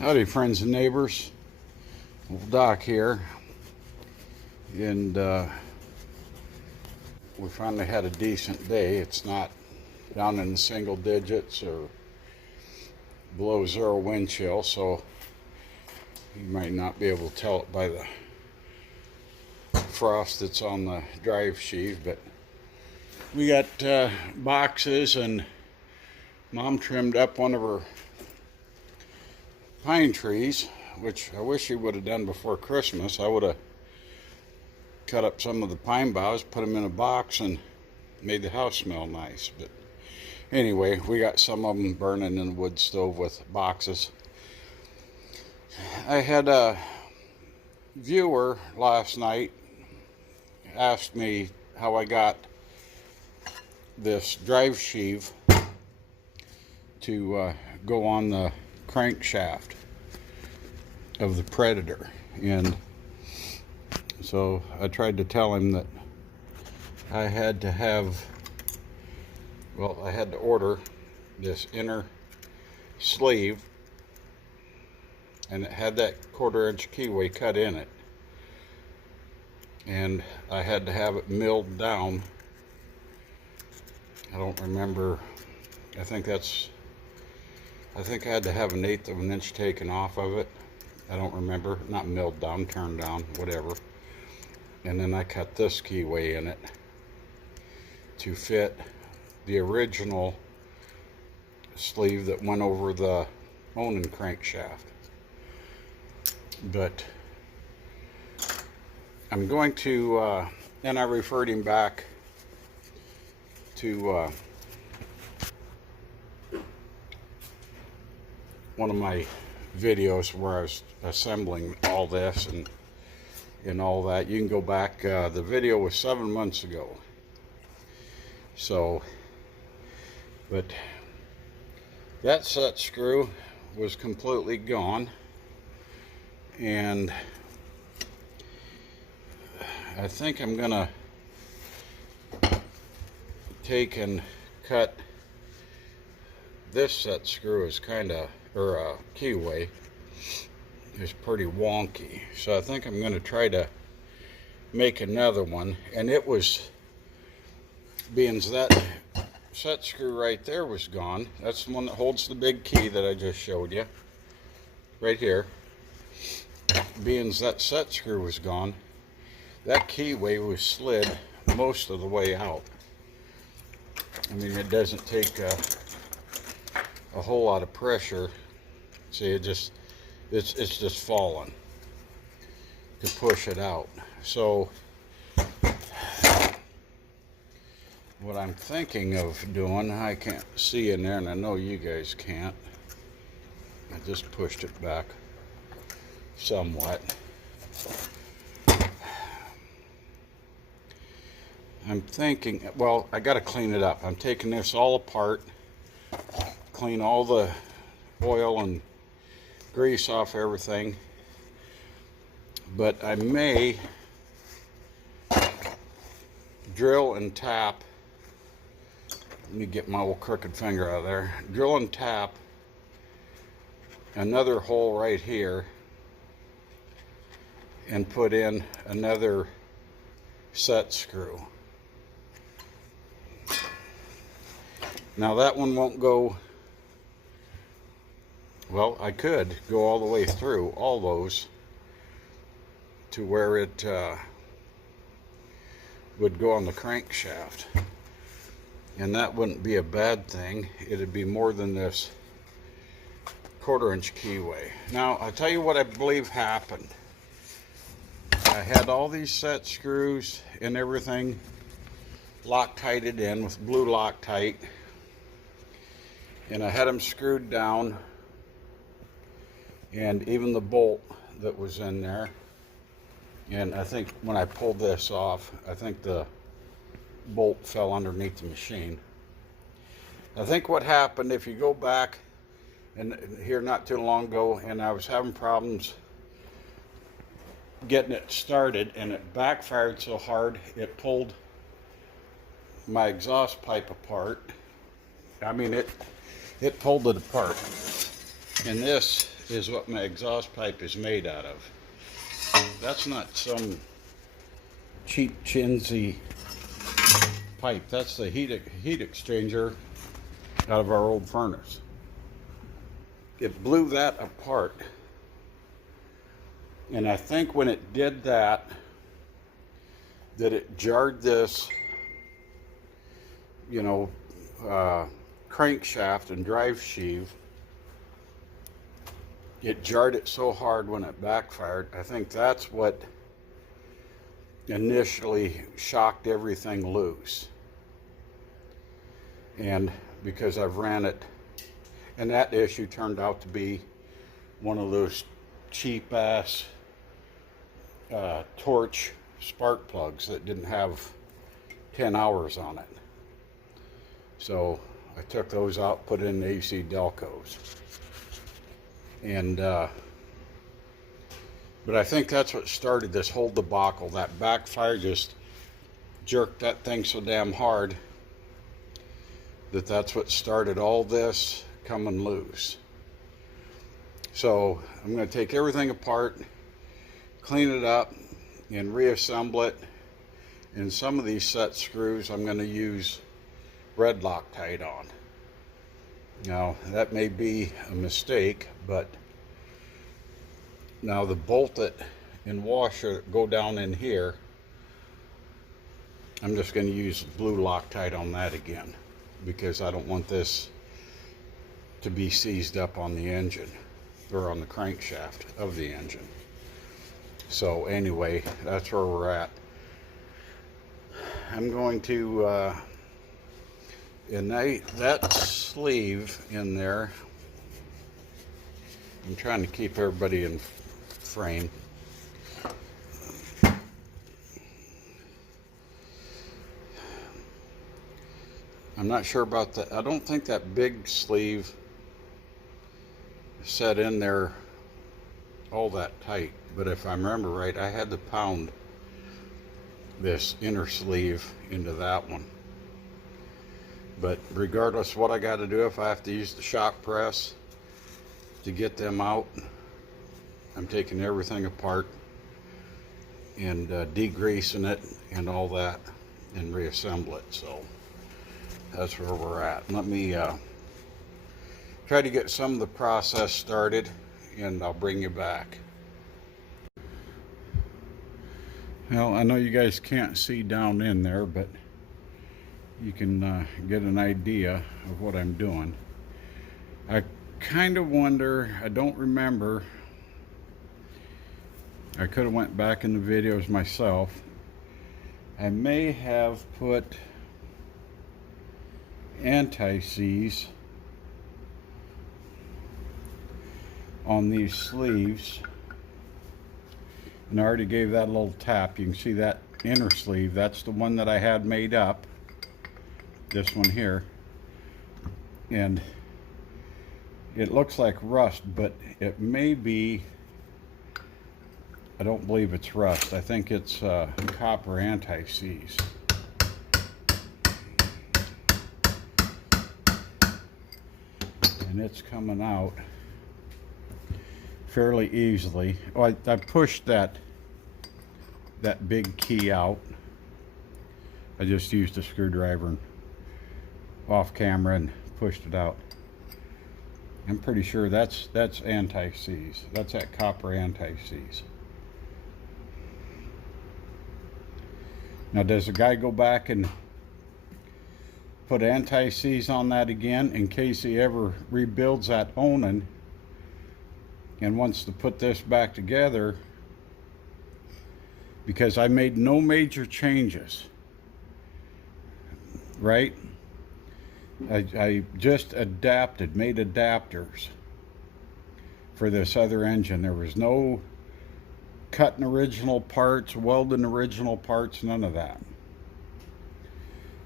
Howdy, friends and neighbors. Old Doc here, and we finally had a decent day. It's not down in the single digits or below zero wind chill, so you might not be able to tell it by the frost that's on the drive sheave, but we got boxes, and Mom trimmed up one of her pine trees, which I wish she would have done before Christmas. I would have cut up some of the pine boughs, put them in a box, and made the house smell nice. But anyway, we got some of them burning in the wood stove with boxes. I had a viewer last night asked me how I got this drive sheave to go on the crankshaft of the Predator, and so I tried to tell him that I had to order this inner sleeve, and it had that 1/4 inch keyway cut in it, and I had to have it milled down. I don't remember, I think I had to have 1/8 of an inch taken off of it. I don't remember, not milled down, turned down, whatever. And then I cut this keyway in it to fit the original sleeve that went over the Onan crankshaft. But I'm going to, and I referred him back to one of my videos where I was assembling all this and all that. You can go back, the video was 7 months ago. So, but that set screw was completely gone, and I think I'm gonna take and cut this set screw is keyway is pretty wonky, so I think I'm going to try to make another one. And it was, being that set screw right there was gone, that's the one that holds the big key that I just showed you right here. Being that set screw was gone, that keyway was slid most of the way out. I mean, it doesn't take a whole lot of pressure. See, it's just falling to push it out. So what I'm thinking of doing, I can't see in there, and I know you guys can't. I just pushed it back somewhat. I'm thinking, well, I got to clean it up. I'm taking this all apart, clean all the oil and grease off everything, but I may drill and tap. Let me get my old crooked finger out of there. Drill and tap another hole right here and put in another set screw. Now that one won't go, well, I could go all the way through all those to where it would go on the crankshaft, and that wouldn't be a bad thing. It'd be more than this 1/4 inch keyway. Now, I'll tell you what I believe happened. I had all these set screws and everything Loctited in with blue Loctite, and I had them screwed down, and even the bolt that was in there. And I think when I pulled this off, I think the bolt fell underneath the machine. I think what happened, if you go back and here not too long ago, and I was having problems getting it started, and it backfired so hard it pulled my exhaust pipe apart. I mean, it pulled it apart. And this is what my exhaust pipe is made out of. That's not some cheap chintzy pipe. That's the heat exchanger out of our old furnace. It blew that apart, and I think when it did that it jarred this, you know, crankshaft and drive sheave. It jarred it so hard when it backfired. I think that's what initially shocked everything loose. And because I've ran it, and that issue turned out to be one of those cheap ass torch spark plugs that didn't have 10 hours on it. So I took those out, put in AC Delcos. And but I think that's what started this whole debacle. That backfire just jerked that thing so damn hard that's what started all this coming loose. So I'm going to take everything apart, clean it up, and reassemble it. And some of these set screws I'm going to use red Loctite on. Now that may be a mistake, but now the bolt and washer that go down in here, I'm just going to use blue Loctite on that again, because I don't want this to be seized up on the engine or on the crankshaft of the engine. So anyway, that's where we're at. I'm going to ignite that sleeve in there. I'm trying to keep everybody in frame. I'm not sure about that. I don't think that big sleeve set in there all that tight, but if I remember right, I had to pound this inner sleeve into that one. But regardless of what I got to do, if I have to use the shock press to get them out, I'm taking everything apart and degreasing it and all that and reassemble it. So that's where we're at. Let me try to get some of the process started, and I'll bring you back. Well, I know you guys can't see down in there, but you can get an idea of what I'm doing. I kind of wonder, I don't remember, I could have went back in the videos myself. I may have put anti-seize on these sleeves, and I already gave that a little tap. You can see that inner sleeve, that's the one that I had made up, this one here, and it looks like rust, but it may be, I don't believe it's rust. I think it's copper anti-seize. And it's coming out fairly easily. Oh, I pushed that big key out. I just used a screwdriver and off camera and pushed it out. I'm pretty sure that's anti-seize. That's that copper anti-seize. Now, does the guy go back and put anti-seize on that again in case he ever rebuilds that Onan and wants to put this back together? Because I made no major changes, right? I just adapted, made adapters for this other engine. There was no cutting original parts, welding original parts, none of that.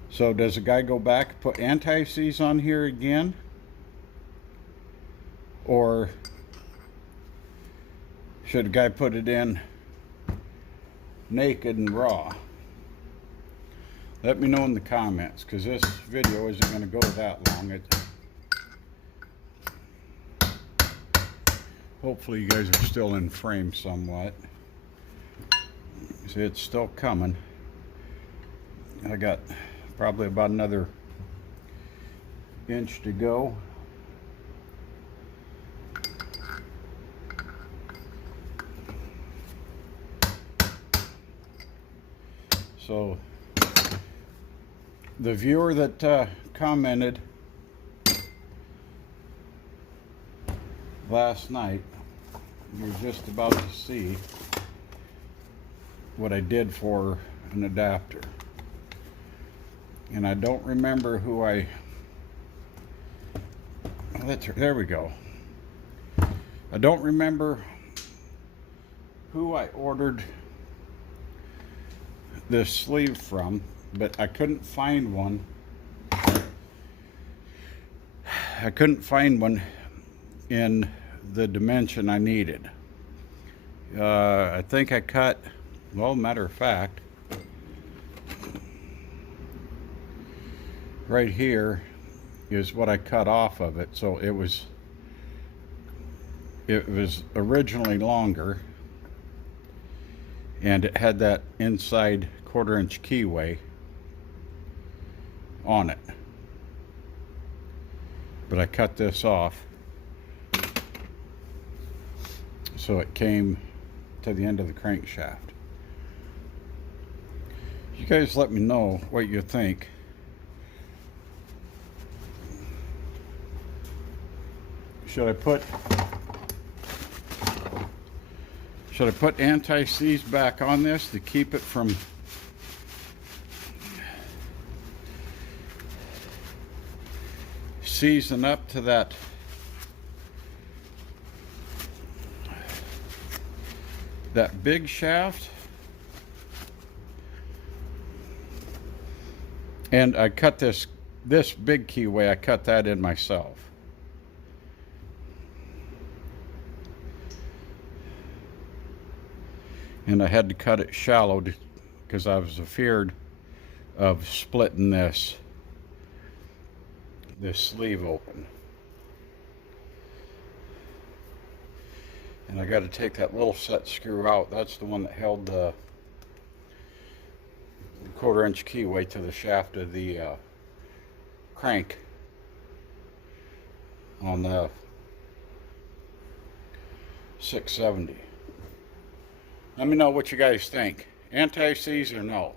So does the guy go back and put anti-seize on here again? Or should the guy put it in naked and raw? Let me know in the comments, because this video isn't going to go that long. Hopefully you guys are still in frame somewhat. See, it's still coming. I got probably about another inch to go. So the viewer that commented last night, you're just about to see what I did for an adapter. And I don't remember who I, there we go. I don't remember who I ordered this sleeve from, but I couldn't find one. I couldn't find one in the dimension I needed. I think I cut, well, matter of fact, right here is what I cut off of it. So it was originally longer, and it had that inside 1/4 inch keyway on it, but I cut this off so it came to the end of the crankshaft. You guys let me know what you think. Should I put anti-seize back on this to keep it from seizing up to that big shaft? And I cut this big keyway, I cut that in myself. And I had to cut it shallow because I was afeared of splitting this sleeve open. And I got to take that little set screw out. That's the one that held the 1/4 inch keyway to the shaft of the crank on the 670. Let me know what you guys think. Anti-seize or no?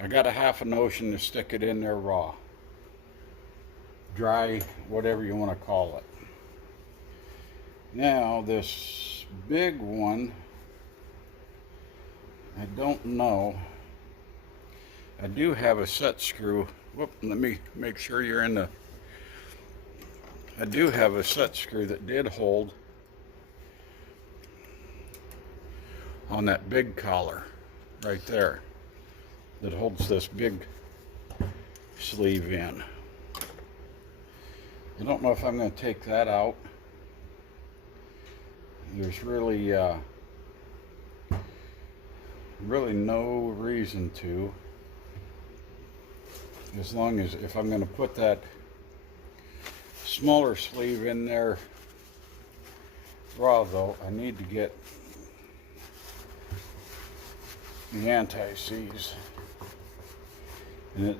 I got a half a notion to stick it in there raw. Dry, whatever you want to call it. Now this big one, I don't know. I do have a set screw. Whoop, let me make sure you're in the... I do have a set screw that did hold on that big collar right there that holds this big sleeve in. I don't know if I'm going to take that out. There's really no reason to, as long as if I'm going to put that smaller sleeve in there raw, though, I need to get the anti-seize, and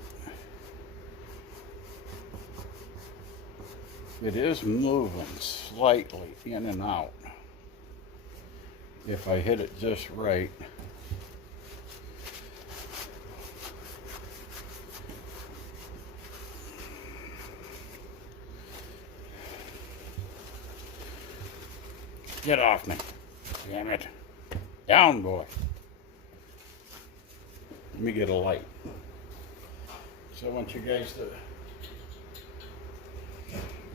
it is moving slightly in and out. If I hit it just right. Get off me. Damn it. Down, boy. Let me get a light. So I want you guys to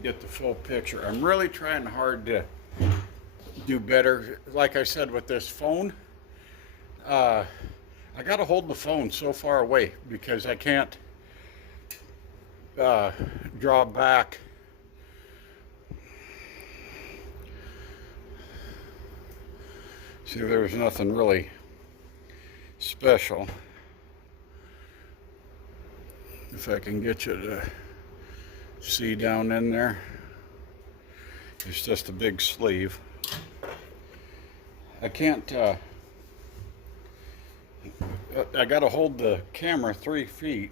get the full picture. I'm really trying hard to do better. Like I said, with this phone, I got to hold the phone so far away because I can't draw back. See, there was nothing really special. If I can get you to see down in there. It's just a big sleeve. I can't, I gotta hold the camera 3 feet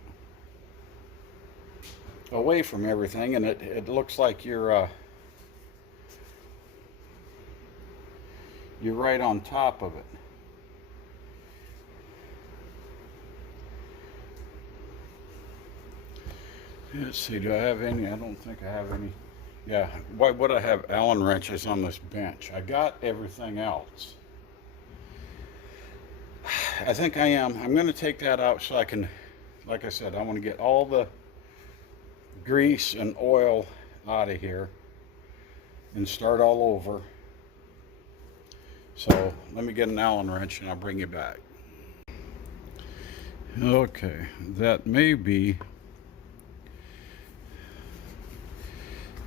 away from everything, and it looks like you're right on top of it. Let's see, do I have any? I don't think I have any. Yeah, why would I have Allen wrenches on this bench? I got everything else. I think I am. I'm going to take that out so I can, like I said, I want to get all the grease and oil out of here and start all over. So let me get an Allen wrench and I'll bring you back. Okay, that may be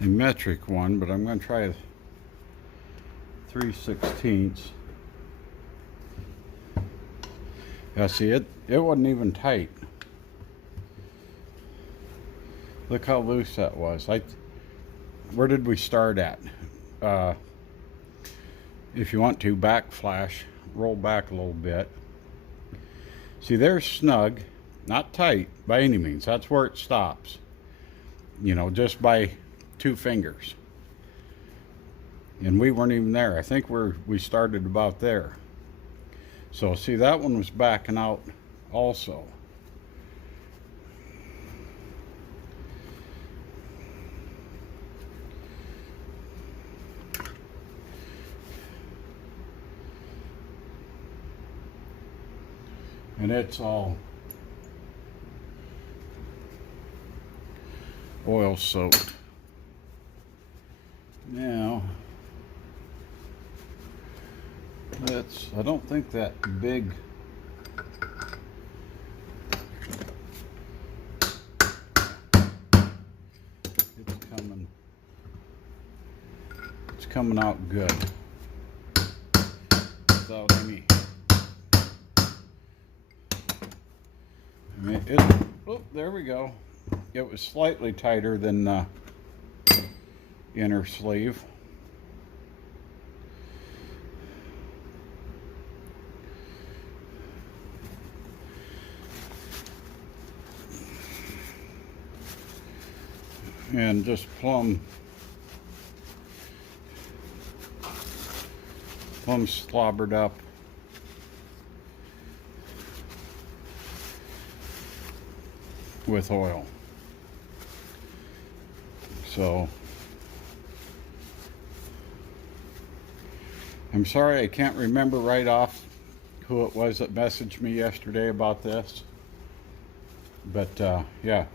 a metric one, but I'm going to try a 3/16. Yeah, see, it wasn't even tight. Look how loose that was. Where did we start at? If you want to, back flash, roll back a little bit. See, there's snug, not tight by any means. That's where it stops. You know, just by 2 fingers. And we weren't even there. I think we started about there. So see, that one was backing out also. And it's all oil soaked. Now, I don't think that big it's coming out good without any, I mean, oh, there we go. It was slightly tighter than the inner sleeve. And just plumb slobbered up. With oil. So I'm sorry I can't remember right off who it was that messaged me yesterday about this, but yeah,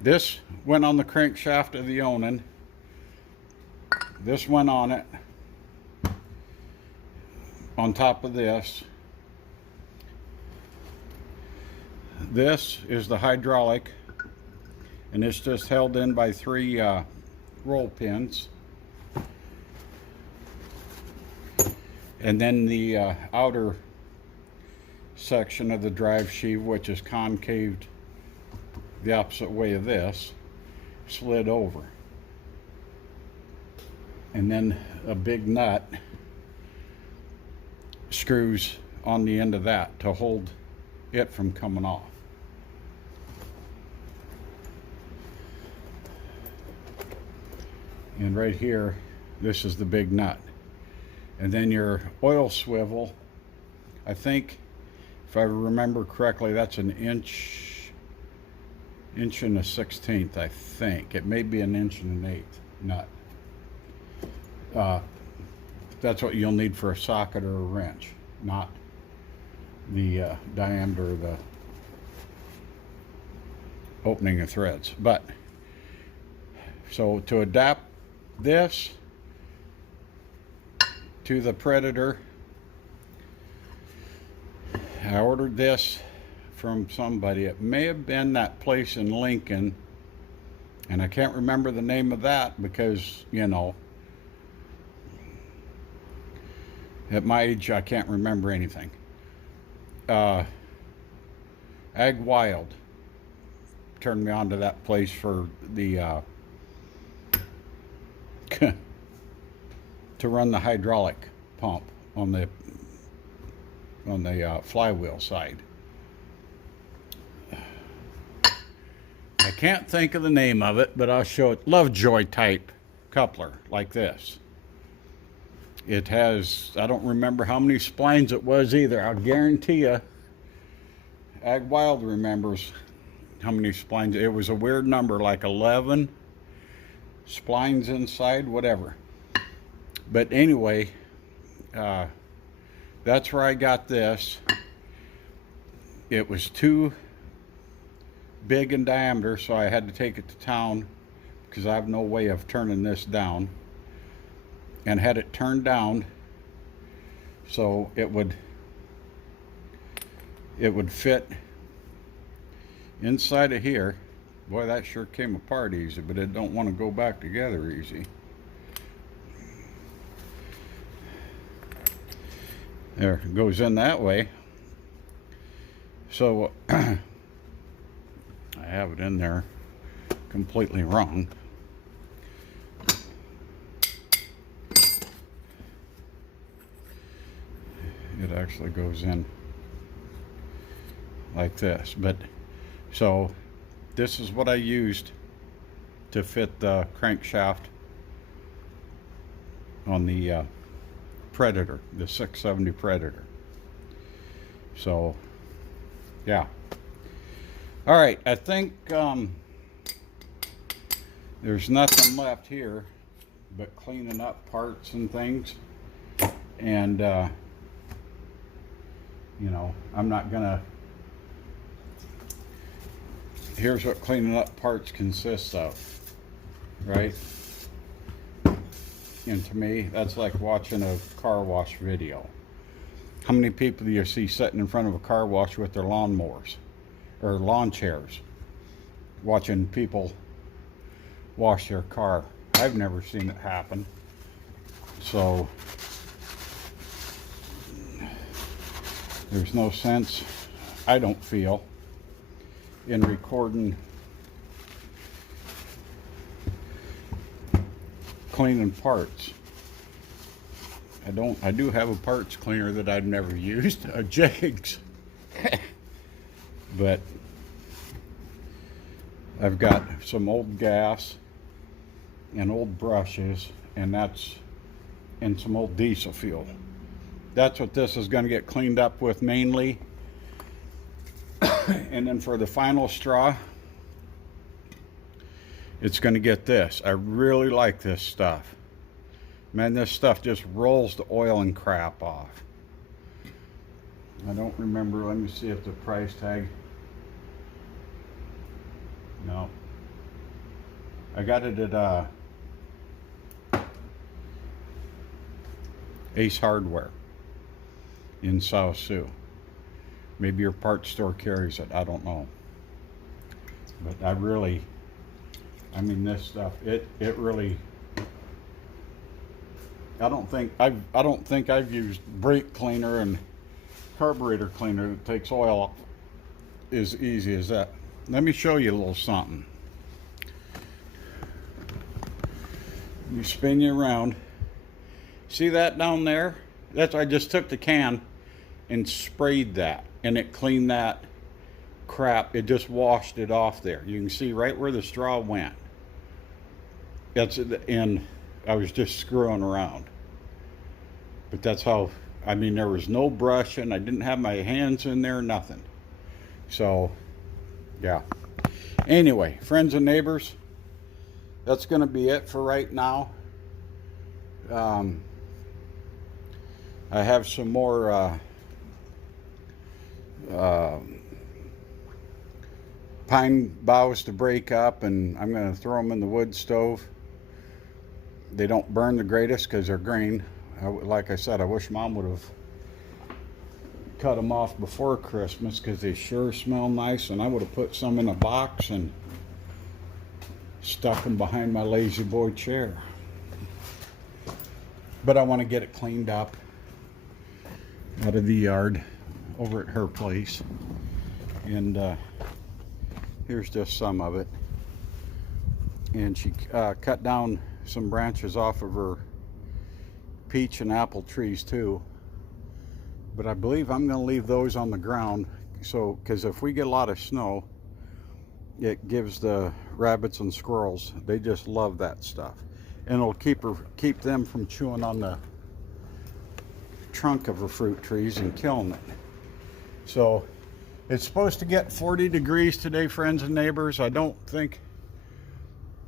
this went on the crankshaft of the Onan. This went on it on top of this. This is the hydraulic, and it's just held in by 3 roll pins. And then the outer section of the drive sheave, which is concaved the opposite way of this, slid over. And then a big nut screws on the end of that to hold it from coming off. And right here, this is the big nut. And then your oil swivel, I think, if I remember correctly, that's an inch and a 1/16, I think. It may be an inch and an 1/8 nut. That's what you'll need for a socket or a wrench, not the diameter of the opening of threads. But so to adapt this to the Predator, I ordered this from somebody. It may have been that place in Lincoln, and I can't remember the name of that because, you know, at my age I can't remember anything. Ag Wild turned me on to that place for the to run the hydraulic pump on the flywheel side. I can't think of the name of it, but I'll show it. Lovejoy type coupler like this. It has, I don't remember how many splines it was either. I'll guarantee you Ag Wild remembers how many splines. It was a weird number, like 11 splines inside, whatever. But anyway, that's where I got this. It was too big in diameter, so I had to take it to town because I have no way of turning this down, and had it turned down so it would fit inside of here. Boy, that sure came apart easy, but it don't want to go back together easy. There, it goes in that way. So I have it in there completely wrong. It actually goes in like this. But so this is what I used to fit the crankshaft on the Predator, the 670 Predator. So yeah. All right, I think there's nothing left here but cleaning up parts and things. And you know, I'm not gonna, here's what cleaning up parts consists of, right? And to me, that's like watching a car wash video. How many people do you see sitting in front of a car wash with their lawnmowers or lawn chairs watching people wash their car? I've never seen it happen. So there's no sense, I don't feel, in recording cleaning parts. I do have a parts cleaner that I've never used, a Jigs. But I've got some old gas and old brushes, and some old diesel fuel. That's what this is going to get cleaned up with mainly. And then for the final straw, it's going to get this. I really like this stuff. Man, this stuff just rolls the oil and crap off. I don't remember. Let me see if the price tag. No. I got it at Ace Hardware in South Sioux. Maybe your parts store carries it. I don't know. But I mean, this stuff, it really, I don't think I've used brake cleaner and carburetor cleaner that takes oil off as easy as that. Let me show you a little something. You spin you around. See that down there? I just took the can and sprayed that, and it cleaned that crap. It just washed it off there. You can see right where the straw went. And I was just screwing around. But that's how, I mean, there was no brushing. I didn't have my hands in there, nothing. So, yeah. Anyway, friends and neighbors, that's going to be it for right now. I have some more pine boughs to break up, and I'm going to throw them in the wood stove. They don't burn the greatest because they're green. Like I said, I wish Mom would have cut them off before Christmas because they sure smell nice, and I would have put some in a box and stuck them behind my lazy boy chair. But I want to get it cleaned up out of the yard over at her place. And here's just some of it. And she cut down some branches off of her peach and apple trees too. But I believe I'm going to leave those on the ground, so because if we get a lot of snow, it gives the rabbits and squirrels, they just love that stuff, and it'll keep them from chewing on the trunk of the fruit trees and killing it. So it's supposed to get 40 degrees today, friends and neighbors. I don't think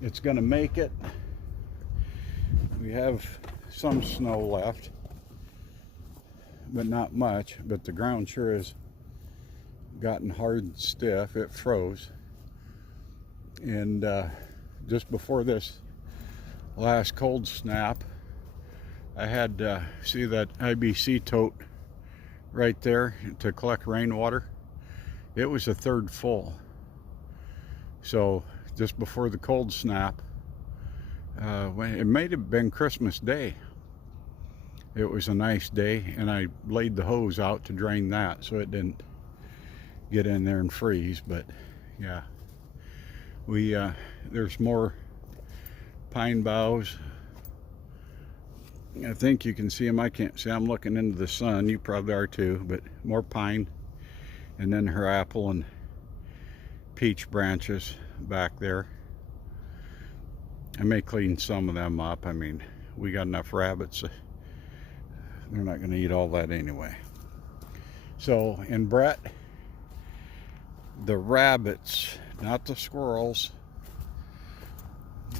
it's going to make it. We have some snow left, but not much. But the ground sure has gotten hard and stiff. It froze. And just before this last cold snap, I had see that IBC tote right there to collect rainwater. It was a third full. So just before the cold snap, when it may have been Christmas Day, it was a nice day, and I laid the hose out to drain that so it didn't get in there and freeze. But yeah, we there's more pine boughs. I think you can see them. I can't see. I'm looking into the sun. You probably are too. But more pine, and then her apple and peach branches back there. I may clean some of them up. I mean, we got enough rabbits. They're not going to eat all that anyway. So, and Brett, the rabbits, not the squirrels,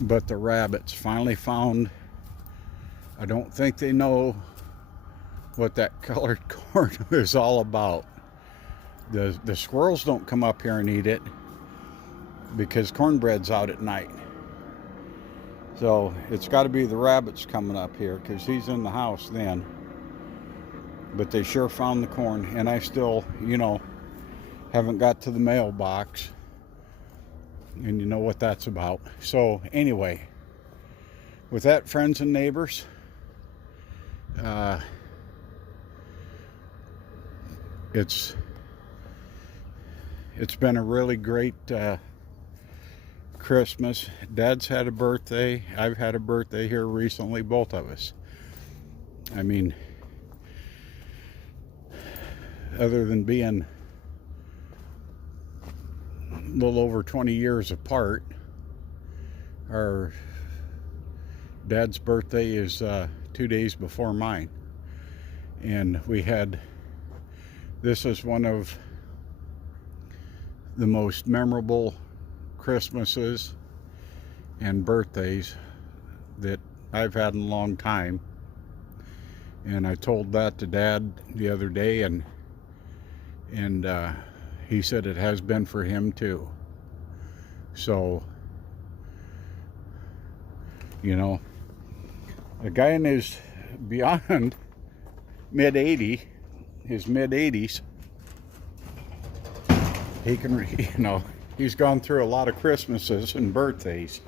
but the rabbits finally found, I don't think they know what that colored corn is all about. The squirrels don't come up here and eat it because cornbread's out at night. So it's got to be the rabbits coming up here, because he's in the house then. But they sure found the corn, and I still, you know, haven't got to the mailbox, and you know what that's about. So anyway, with that, friends and neighbors, it's been a really great Christmas. Dad's had a birthday. I've had a birthday here recently, both of us. I mean, other than being a little over 20 years apart, our dad's birthday is 2 days before mine. And this is one of the most memorable Christmases and birthdays that I've had in a long time. And I told that to Dad the other day, and he said it has been for him too. So, you know, a guy in his beyond his mid-80s, he can, you know, he's gone through a lot of Christmases and birthdays.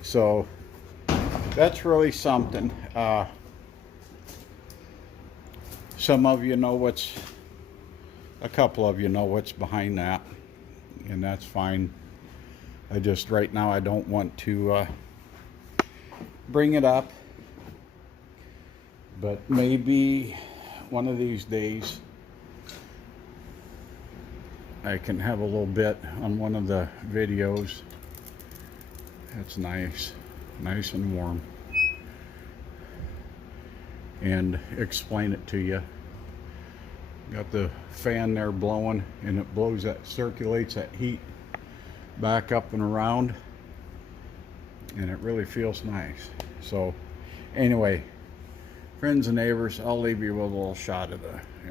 So that's really something. Some of you know a couple of you know what's behind that, and that's fine. I just, right now, I don't want to bring it up, but maybe one of these days I can have a little bit on one of the videos. It's nice and warm, and explain it to you. Got the fan there blowing, and it circulates that heat back up and around, and it really feels nice. So anyway, friends and neighbors, I'll leave you with a little shot of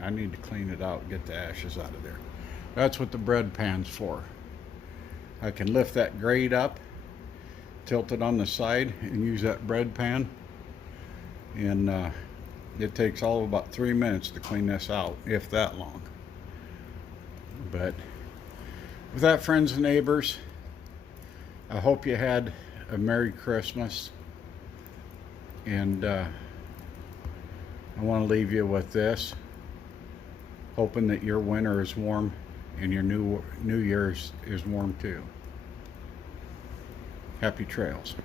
I need to clean it out, get the ashes out of there. That's what the bread pan's for. I can lift that grate up, tilt it on the side, and use that bread pan, and it takes all of about 3 minutes to clean this out, if that long. But with that, friends and neighbors, I hope you had a Merry Christmas, and I want to leave you with this, hoping that your winter is warm and your New Year's is warm too. Happy trails.